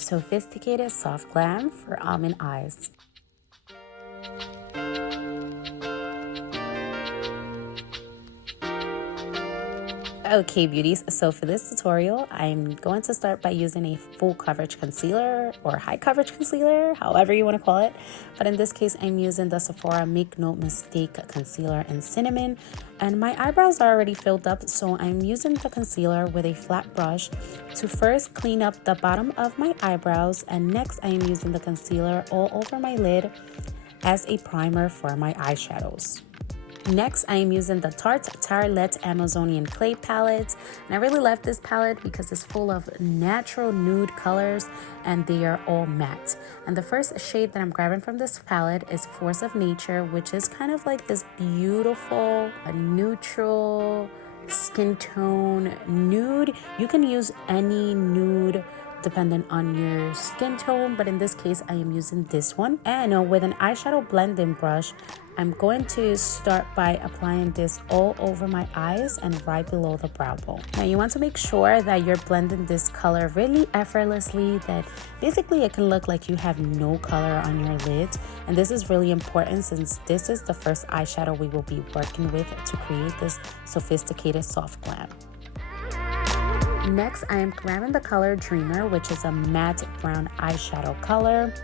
Sophisticated Soft Glam for Almond Eyes. Okay, beauties, so for this tutorial, I'm going to start by using a full coverage concealer or high coverage concealer, however you want to call it. But in this case, I'm using the Sephora Make No Mistake Concealer in Cinnamon. And my eyebrows are already filled up, so I'm using the concealer with a flat brush to first clean up the bottom of my eyebrows. And next, I am using the concealer all over my lid as a primer for my eyeshadows. Next, I am using the Tarte Tartelette Amazonian Clay palette, and I really love this palette because it's full of natural nude colors and they are all matte. And the first shade that I'm grabbing from this palette is Force of Nature, which is kind of like this beautiful, neutral skin tone nude. You can use any nude depending on your skin tone, but in this case I am using this one. And with an eyeshadow blending brush, I'm going to start by applying this all over my eyes and right below the brow bone. Now you want to make sure that you're blending this color really effortlessly, that basically it can look like you have no color on your lids. And this is really important since this is the first eyeshadow we will be working with to create this sophisticated soft glam. Next, I am grabbing the color Dreamer, which is a matte brown eyeshadow color.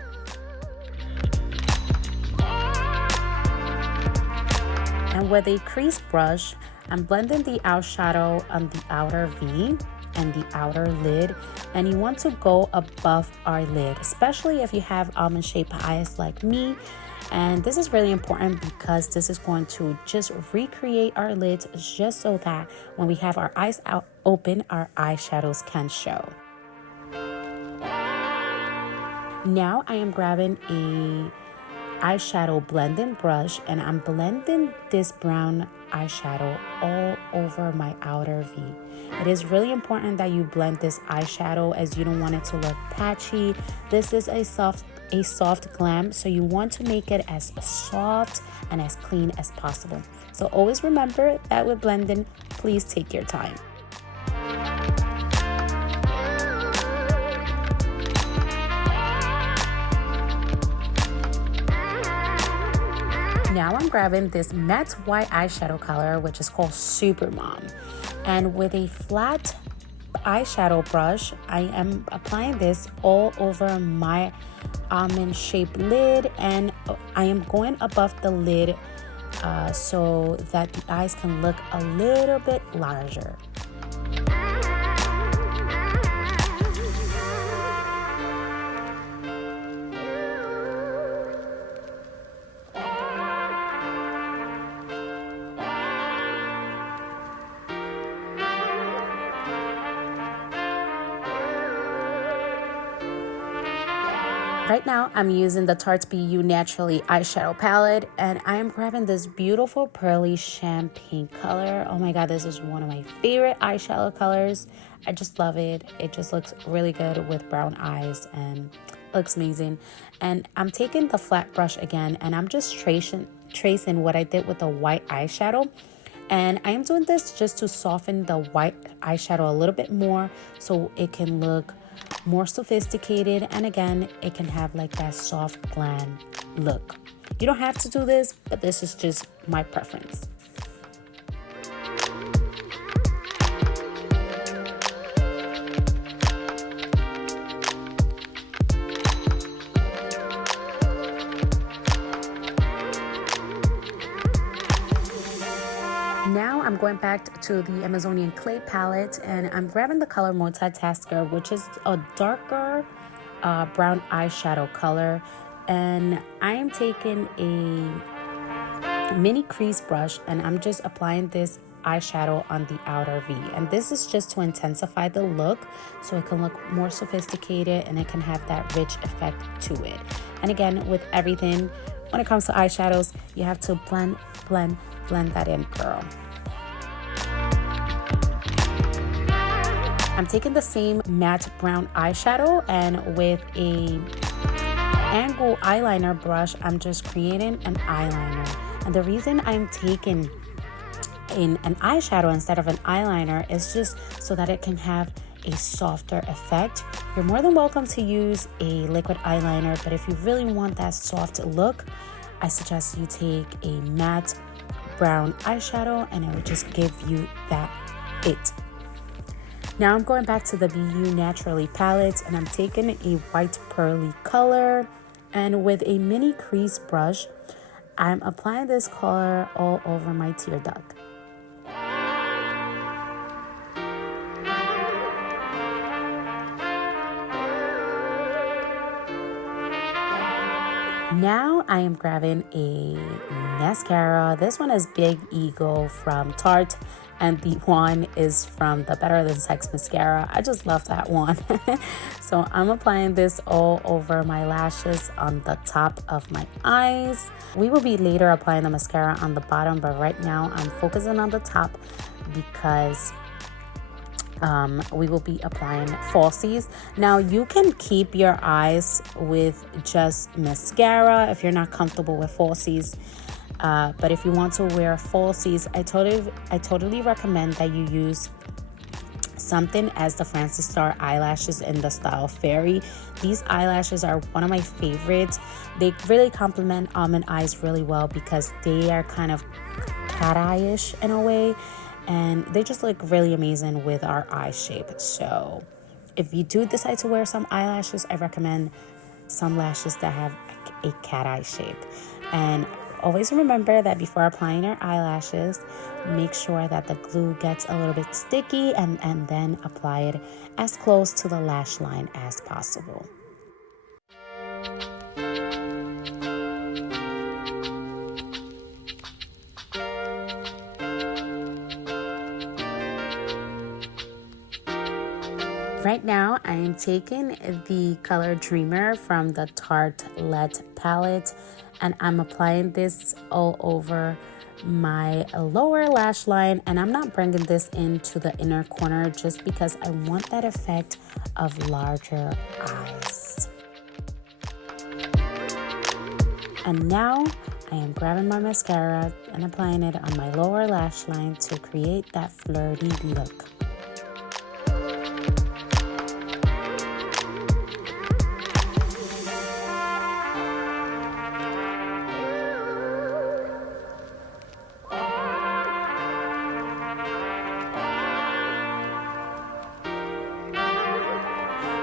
And with a crease brush, I'm blending the eyeshadow on the outer V and the outer lid. And you want to go above our lid, especially if you have almond shaped eyes like me. And this is really important because this is going to just recreate our lids just so that when we have our eyes out open, our eyeshadows can show. Now I am grabbing a eyeshadow blending brush and I'm blending this brown eyeshadow all over my outer V. It is really important that you blend this eyeshadow as you don't want it to look patchy. This is a soft glam, so you want to make it as soft and as clean as possible. So always remember that with blending, please take your time. Now I'm grabbing this matte white eyeshadow color, which is called Super Mom. And with a flat eyeshadow brush, I am applying this all over my almond shaped lid, and I am going above the lid so that the eyes can look a little bit larger. Right now, I'm using the Tarte BU Naturally eyeshadow palette, and I am grabbing this beautiful pearly champagne color. Oh my god, this is one of my favorite eyeshadow colors. I just love it. It just looks really good with brown eyes and looks amazing. And I'm taking the flat brush again, and I'm just tracing what I did with the white eyeshadow. And I am doing this just to soften the white eyeshadow a little bit more so it can look more sophisticated, and again it can have like that soft glam look. You don't have to do this, but this is just my preference. Now I'm going back to the Amazonian Clay palette and I'm grabbing the color Multitasker, which is a darker brown eyeshadow color. And I am taking a mini crease brush and I'm just applying this eyeshadow on the outer V. And this is just to intensify the look so it can look more sophisticated and it can have that rich effect to it. And again, with everything, when it comes to eyeshadows, you have to blend that in, girl. I'm taking the same matte brown eyeshadow and with a angle eyeliner brush, I'm just creating an eyeliner. And the reason I'm taking in an eyeshadow instead of an eyeliner is just so that it can have a softer effect. You're more than welcome to use a liquid eyeliner, but if you really want that soft look, I suggest you take a matte brown eyeshadow and it will just give you that it. Now I'm going back to the BU Naturally palette and I'm taking a white pearly color, and with a mini crease brush, I'm applying this color all over my tear duct. Now I am grabbing a mascara. This one is Big Eagle from Tarte, and the one is from the Better Than Sex mascara. I just love that one. So I'm applying this all over my lashes on the top of my eyes. We will be later applying the mascara on the bottom, but right now I'm focusing on the top because we will be applying falsies. Now you can keep your eyes with just mascara if you're not comfortable with falsies, but if you want to wear falsies, I totally recommend that you use something as the Francis Star eyelashes in the style Fairy. These eyelashes are one of my favorites. They really complement almond eyes really well because they are kind of cat eye-ish in a way, and they just look really amazing with our eye shape. So if you do decide to wear some eyelashes, I recommend some lashes that have a cat eye shape. And always remember that before applying your eyelashes, make sure that the glue gets a little bit sticky, and then apply it as close to the lash line as possible. Right now, I am taking the color Dreamer from the Tarte Let palette, and I'm applying this all over my lower lash line, and I'm not bringing this into the inner corner just because I want that effect of larger eyes. And now I am grabbing my mascara and applying it on my lower lash line to create that flirty look.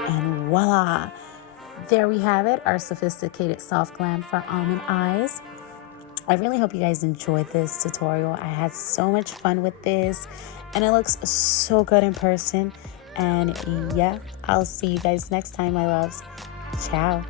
And voila! There we have it, our sophisticated soft glam for almond eyes. I really hope you guys enjoyed this tutorial. I had so much fun with this, and it looks so good in person. And yeah, I'll see you guys next time, my loves. Ciao.